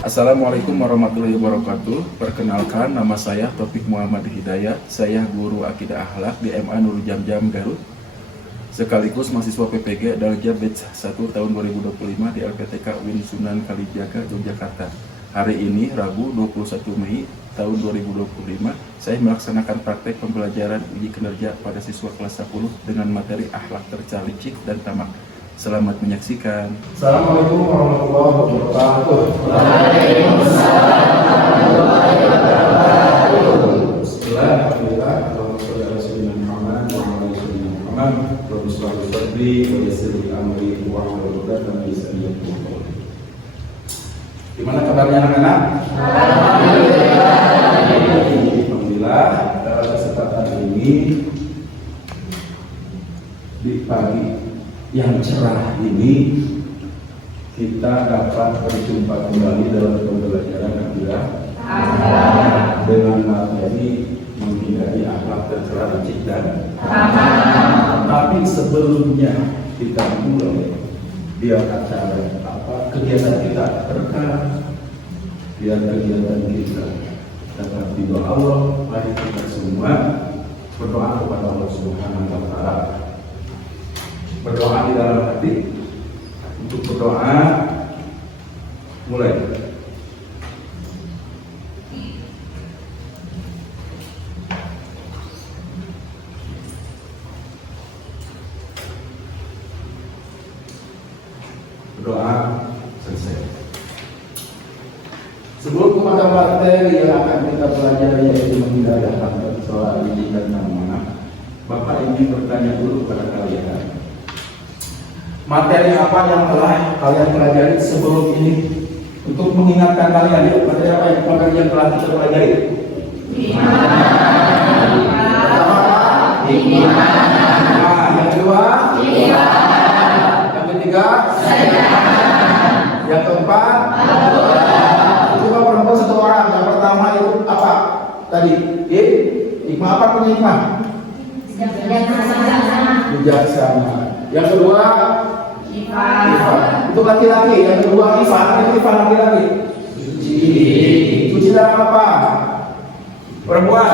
Assalamualaikum warahmatullahi wabarakatuh. Perkenalkan, nama saya Taufik Muhammad Hidayat. Saya guru akidah akhlak di MA Nurul Jamjam Garut. Sekaligus mahasiswa PPG Darjah Batch 1 tahun 2025 di LPTK UIN Sunan Kalijaga, Yogyakarta. Hari ini Rabu 21 Mei tahun 2025, saya melaksanakan praktek pembelajaran uji kinerja pada siswa kelas 10 dengan materi akhlak tercela, licik dan tamak. Selamat menyaksikan. Assalamualaikum warahmatullahi wabarakatuh. Waalaikumsalam warahmatullahi wabarakatuh. Alhamdulillah, Allahumma sholli ala Muhammad wa ala ali sayyidina Muhammad. Rabbi shrah li sadri wa yassir li amri wahlul 'uqdatam min lisani yafqahu qawli. Gimana kabarnya anak-anak? Alhamdulillah, dalam kesempatan ini di pagi yang cerah ini kita dapat berjumpa kembali dalam pembelajaran akidah dengan materi menghindari akhlak tercela, licik dan tamak. Tapi sebelumnya kita mulai biar acara kegiatan kita berkah, biar kegiatan kita dapat ridho Allah, mari kita semua berdoa kepada Allah Subhanahu wa Ta'ala. Berdoa di dalam hati. Untuk berdoa mulai. Berdoa selesai. Sebelum kepada materi yang akan kita pelajari, yaitu menghindari akhlak tercela, licik dan tamak, Bapak ingin bertanya dulu kepada kalian. Materi apa yang telah kalian pelajari sebelum ini? Untuk mengingatkan kalian, ya, materi apa yang telah kita pelajari? Yang kedua, yang ketiga, yang keempat, coba perempuan satu orang. Yang pertama itu apa? Tadi, hikmah apa punya hikmah? Bijaksana. Yang kedua, Ifah. Itu laki-laki. Yang kedua Ifah. Itu Ifah laki-laki. Suci dalam apa? Perempuan.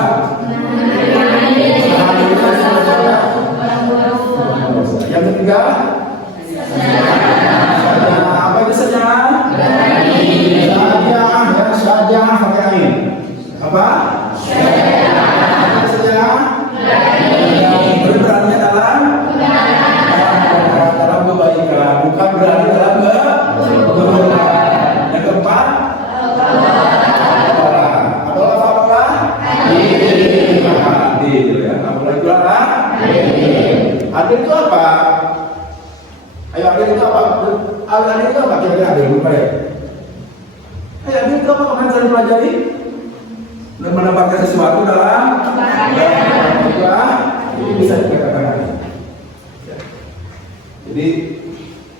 Yang ketiga, apa itu saja? Saja pakai ain. Apa? Saja. Berperan dalam kebaikan, bukan berarti dalam keburukan. Yang keempat, apa? Adil, ya. Mulai juara. Adil itu apa? Ayo, adil itu apa? Adil itu apa? Kira-kira adil lupa ya. Ayo, adil itu apa? Kemarin saya pelajari mendapatkan sesuatu dalam itu bisa dikatakan adil. Jadi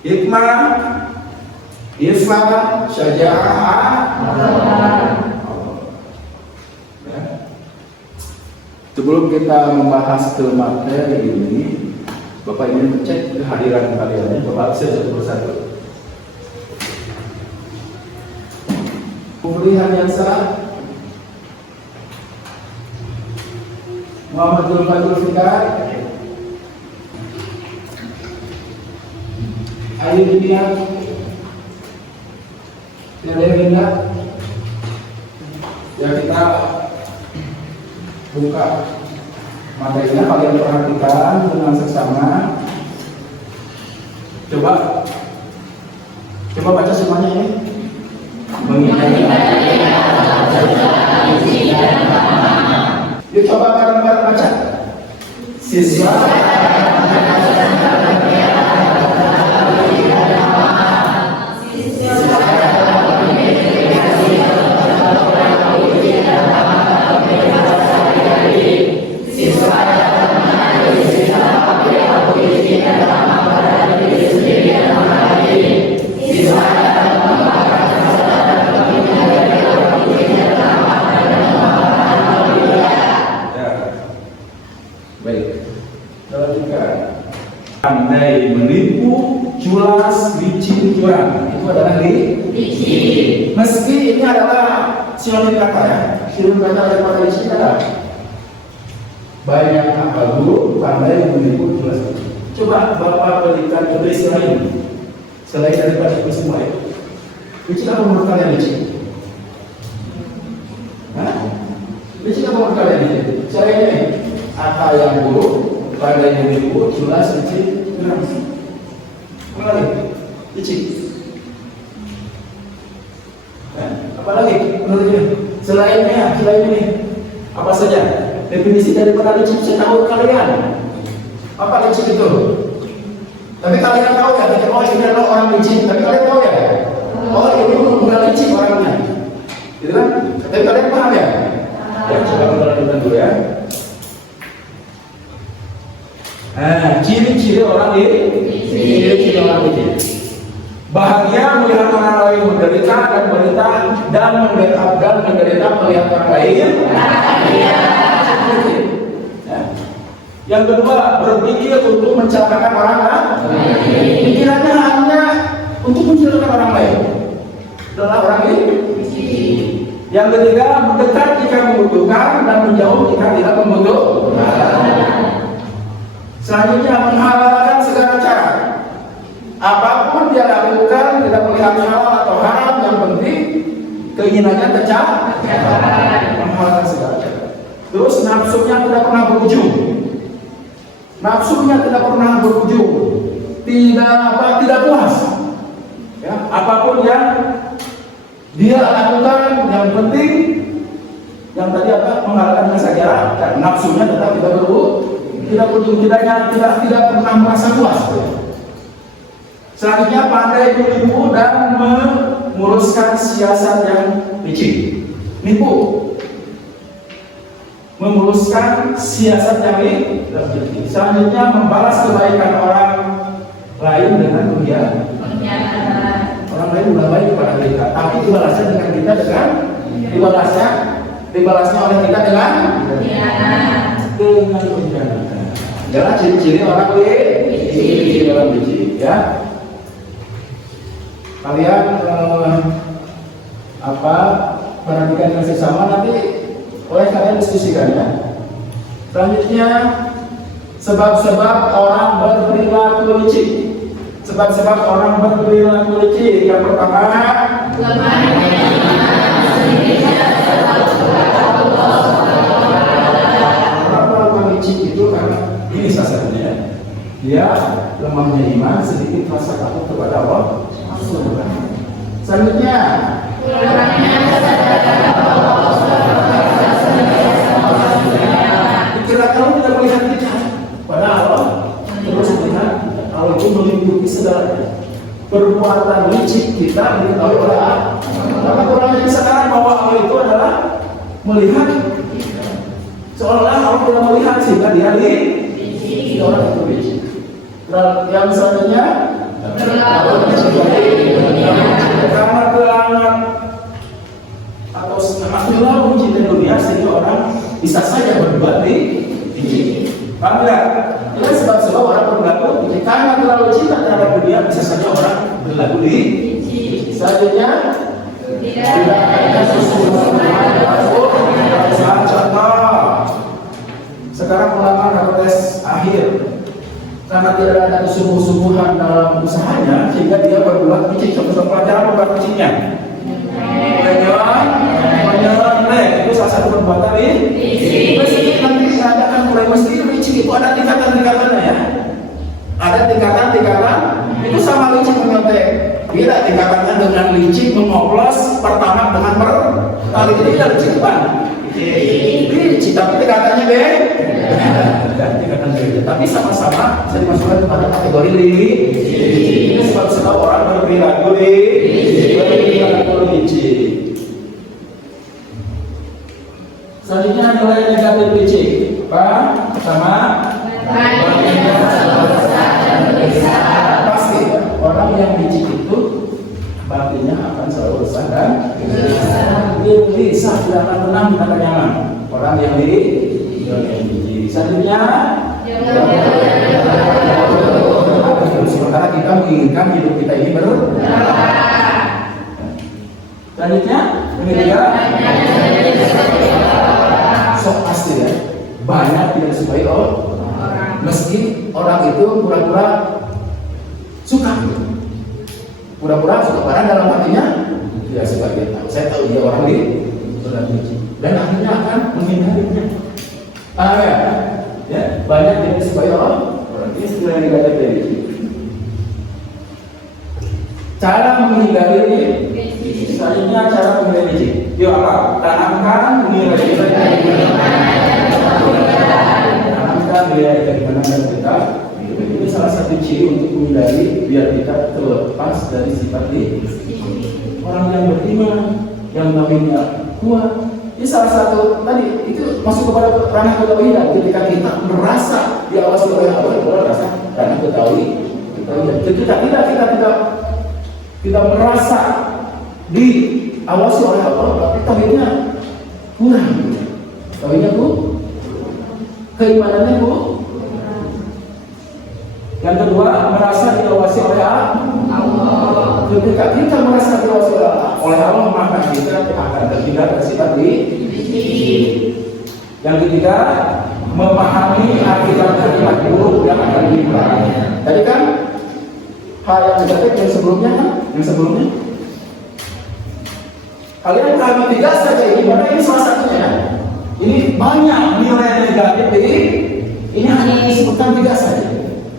hikmah, ifah, syaja'ah, ya. Sebelum kita membahas ke materi ini, Bapak ingin mengecek kehadiran kalian. Bapak satu persatu. Pemilihan yang sah, Muhammad Zulfadul Fikar, Ayo dunia, Nelinda, ya kita buka materinya, kalian perhatikan dengan seksama. Coba baca semuanya ini. Yuk coba bareng-bareng baca. Siswa pandai menipu, culas, licin, curang. Itu itu adalah licik. Meski ini adalah sinonim kata ya, sinonim kata daripada licik adalah banyak akal guru, pandai menipu, jelas. Coba Bapak berikan contoh istilah ini selain daripada itu semua ya. Licik apa menurut kalian licik? Licik apa menurut kalian licik? Selain ini, akal yang buruk, pandai menipu, jelas, licik, jelas. Apa lagi? Licik. Apalagi menurut ini? Selain ini, apa saja definisi daripada licik setahu kalian? Apa licik itu? Tapi kalian tahu ya, oh ini adalah orang licik. Tapi kalian tahu ya, oh ini bukan licik orangnya. Gitu kan? Tapi kalian paham ya? Ya, coba kita lanjutkan dulu ya. Ciri-ciri orang licik. Bahagia melihat orang lain menderita dan menderita melihat orang lain. Yang kedua, berpikir untuk mencelakakan orang lain. Pikirannya hanya untuk mencelakakan orang lain. Adalah orang ini. Yang ketiga, mendekat jika membutuhkan dan menjauh jika tidak membutuhkan. Selanjutnya, menghalalkan segala cara. Apapun dia lakukan, tidak melihat halal atau haram, yang penting keinginannya tercapai. Menghalalkan segala cara. Terus nafsunya tidak pernah berujung. Tidak puas. Ya, apapun yang dia lakukan, yang penting yang tadi menghalalkan segala cara, nafsunya tetap tidak berujung, tidak pernah merasa puas. Selanjutnya, pandai menipu dan memuluskan siasat yang licik. Nipu, memuluskan siasat yang licik. Selanjutnya, membalas kebaikan orang lain dengan kemudian. Orang lain sudah baik kepada kita, tapi dibalasnya dengan kita dengan dibalasnya oleh kita dengan kemudian. Adalah ciri-ciri orang licik, ya. Kalian perhatikan dengan sesama, nanti oleh kalian diskusikan ya. Selanjutnya, sebab-sebab orang berperilaku licik. Sebab-sebab orang berperilaku licik. Yang pertama, orang melakukan licik itu karena ini salah satunya, dia lemahnya iman, sedikit rasa takut kepada Allah. Selanjutnya, kira-kira tidak melihat kita pada Allah, terus melihat Allah itu melindungi segalanya. Perbuatan licik kita diketahui oleh Allah. Karena kurangnya kesadaran bahwa Allah itu adalah melihat, seolah-olah Allah tidak melihat sehingga dia licik. Orang itu licik. Yang selanjutnya, karena kelangan atau setengah mencintai dunia, sehingga orang bisa saja berbuat licik. Bangga. Itu sebab-sebab orang berlaku licik. Karena terlalu cinta terhadap dunia, bisa saja orang berlaku licik. Selanjutnya, tidak ada contoh. Sekarang ulangan rapores akhir. Karena tidak ada kesungguh-sungguhan dalam usahanya, sehingga dia berbuat licik. Contoh pelajaran berbuat liciknya, menyerang, itu salah satu perbuatan licik. Nanti saya akan mulai mesti licik itu ada tingkatan-tingkatannya ya. Ada tingkatan-tingkatan. Itu sama licik menyontek. Beda tingkatannya dengan licik mengoplos pertama dengan kali ini tidak licik kan? Licik, tapi tingkatannya beda. Tingkatan beda. Tapi sama-sama bisa dimasukkan kepada kategori licik. Ini sebab-sebab orang berperilaku licik. Selanjutnya nilai negatif licik. Pertama, pasti orang yang licik itu batinnya akan selalu resah dan gelisah, tidak akan tenang, tidak akan nyaman. Orang yang licik. Selanjutnya, sementara kita menginginkan hidup kita ini Selanjutnya, yang ketiga, sok pasti ya. Banyak tidak disukai orang. Meski orang itu pura-pura suka. Pura-pura suka barang dalam hatinya, ya sebagai tahu. Saya tahu dia orang ini dan akhirnya akan menghindarinya. Ya, banyak tidak disukai orang. Ini sebenarnya negatif dari cara menghindari ini. Selanjutnya cara menghindari licik. Yuk apa? Tanamkan nilai dari mana kita. Ini salah satu ciri untuk menghindari biar kita terlepas dari sifat licik. Orang yang beriman, yang namanya kuat. Ini salah satu tadi itu masuk kepada ranah ketahuian. Ketika kita merasa diawasi oleh Allah, kita merasa ranah ketahuian. Ketika kita merasa diawasi oleh Allah, tapi tauhidnya kurang. Tauhidnya keimanannya Yang kedua, merasa diawasi oleh Allah. Ketika kita merasa diawasi oleh Allah, maka kita akan terhindar dari sifat licik. Yang ketiga, memahami akibat-akibat buruk yang akan ditimbulkan. Tadi kan hal yang negatif yang sebelumnya kalian pahami 3 saja ini, mana ini salah satunya. Ini banyak nilai negatif ini hanya disebutkan 3 saja.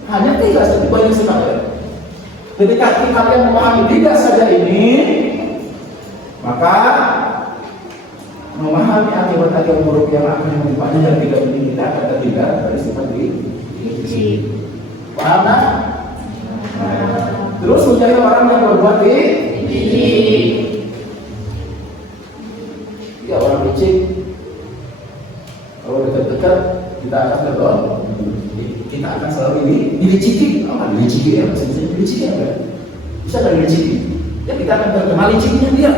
Hanya 3 saja, banyak sekali. Ketika kalian memahami 3 saja ini, maka memahami akibat-akibat buruk yang akan menimpanya dan tidak ini kita akan terhindar dari sifat licik. Paham tak? Terus menjadi orang yang berbuat licik. Ya, orang licik kalau dekat-dekat kita akan tergolong, kita akan selalu diliciki. Diliciki ya, maksudnya diliciki apa? Bisa ada diliciki. Ya kita akan terkenal liciknya dia.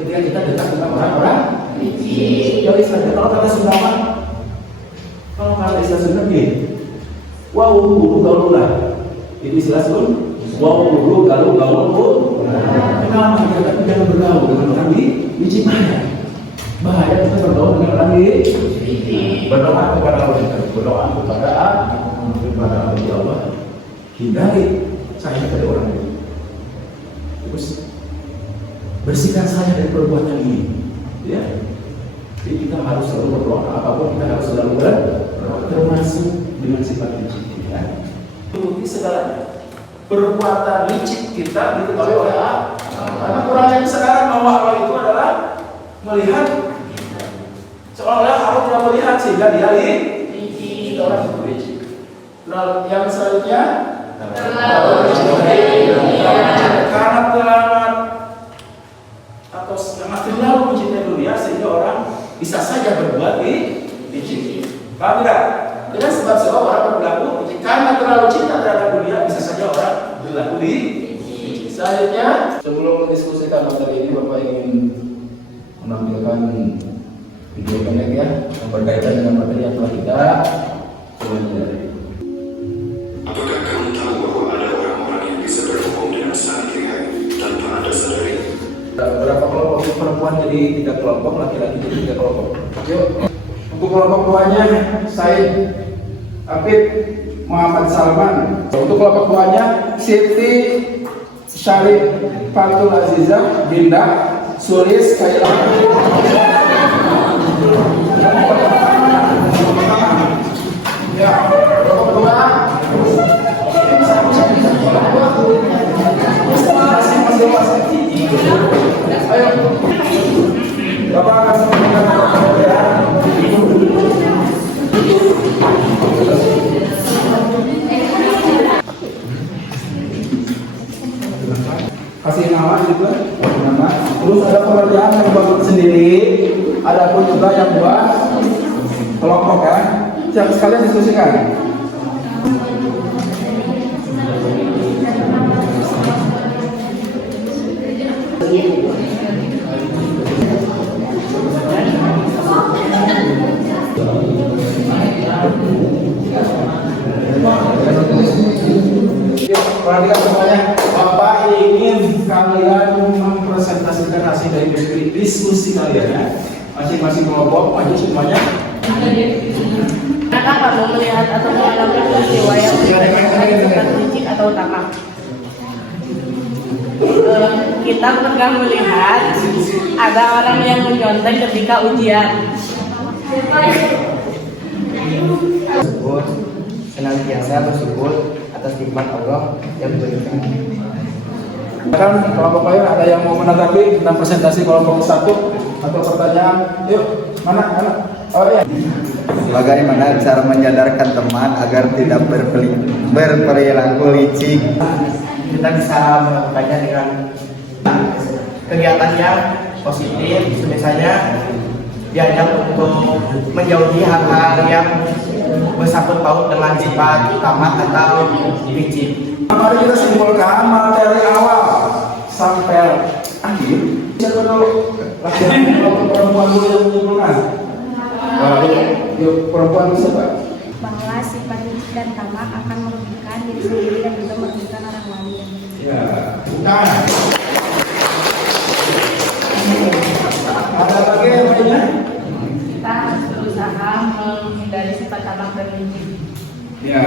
Ketika kita dekat dengan orang-orang licik. Ya istilahnya kalau kata Sunda, kalau kata istilah Sunda gini, wow guru gaul lah. Itu istilah Sunda. Wow guru gaul pun. Kenapa kita jangan bergaul dengan orang licik bahaya kita berdoa dengan orang licik. Berdoa kepada Allah, berdoa kepada Allah. Hindari saya dari orang ini. Terus bersihkan saya dari perbuatan ini. Ya. Jadi kita harus selalu berdoa, apapun kita harus selalu berdoa, termasuk dengan sifat licik kita. Ikuti segalanya. Perbuatan licik kita diketahui oleh Allah. Karena kurangnya sekarang bahwa Allah itu adalah melihat seolah-olah Allah tidak melihat sehingga dia licik. Orang itu licik. Nah, yang selanjutnya karena terlambat atau terlalu mencintai dunia sehingga orang bisa saja berbuat licik. Paham tidak? Dengan sebab orang berlaku licik karena terlalu cinta terhadap dunia bisa saja orang berlaku licik. Selanjutnya, sebelum mendiskusikan materi ini, Bapak ingin menampilkan video pendek ya yang berkaitan dengan materi yang telah kita pelajari. Apakah kamu tahu bahwa ada orang-orang yang bisa berhubung dengan sangat lihai tanpa Anda sadari? Berapa kelompok perempuan jadi 3 kelompok, laki-laki jadi 3 kelompok. Yuk, untuk kelompok tuanya Said Apit Muhammad Salman. Untuk kelompok tuanya Siti Syarif Fatul Azizah Dinda Sulis Kaila. Ya, kelompok kedua ayo, Bapak akan memberikan kasih nama juga, nama. Terus ada pekerjaan yang buat sendiri, ada pun juga yang buat kelompok ya. Jangan sekalian diskusikan. Perhatikan semuanya, Bapak ingin kalian mempresentasikan hasil kita ikuti diskusi kalian ya. Masing-masing kelompok maju semuanya. Adakah kamu melihat atau mengalami peristiwa yang bersifat licik atau tamak? Kita pernah melihat ada orang yang menyontek ketika ujian. Tersebut senantiasa bersyukur atas nikmat Allah yang diberikan. Kan kelompok lain ada yang mau menanggapi tentang presentasi kelompok 1 atau pertanyaan? Yuk, mana? Oh ya. Bagaimana cara menyadarkan teman agar tidak berperilaku licik? Kita bisa melakukannya dengan kegiatan yang positif, misalnya diajak untuk menjauhi hal-hal yang bersangkut paut dengan sifat tamak atau licik. Mari kita simpulkan materi awal sampai akhir. Siapa dulu? Laki-laki atau perempuan dulu yang menyimpulkan? Yuk, perempuan siapa? Bahwa sifat licik dan tamak akan merugikan diri sendiri dan juga merugikan orang lain. Ya, bukan. Ada lagi yang lainnya? Kita harus berusaha menghindari sifat tamak dan licik. Ya.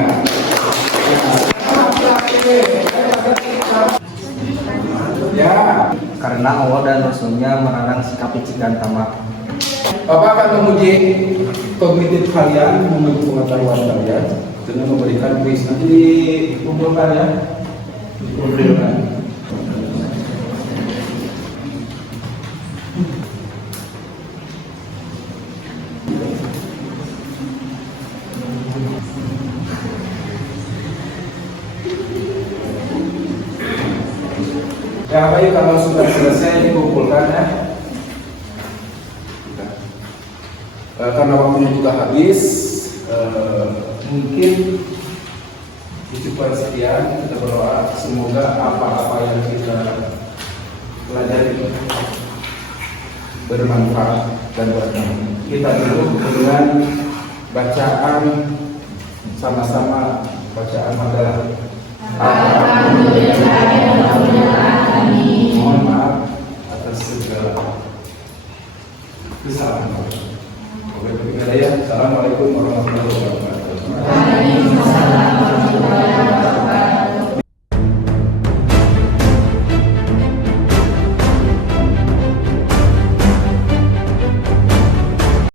Ya. Karena Allah dan Rasulnya melarang sikap licik dan tamak. Bapak akan menguji kognitif kalian, menguji pengetahuan kalian dengan memberikan kuis. Nanti dikumpulkan ya. Dikumpulkan. Ya baik, kalau sudah selesai dikumpulkan ya. Karena waktunya juga habis, mungkin cukup sekian. Kita berdoa semoga apa-apa yang kita pelajari bermanfaat dan berguna. Kita dulu dengan bacaan sama-sama, bacaan adalah mohon maaf atas segala kesalahan. Assalamualaikum warahmatullahi wabarakatuh.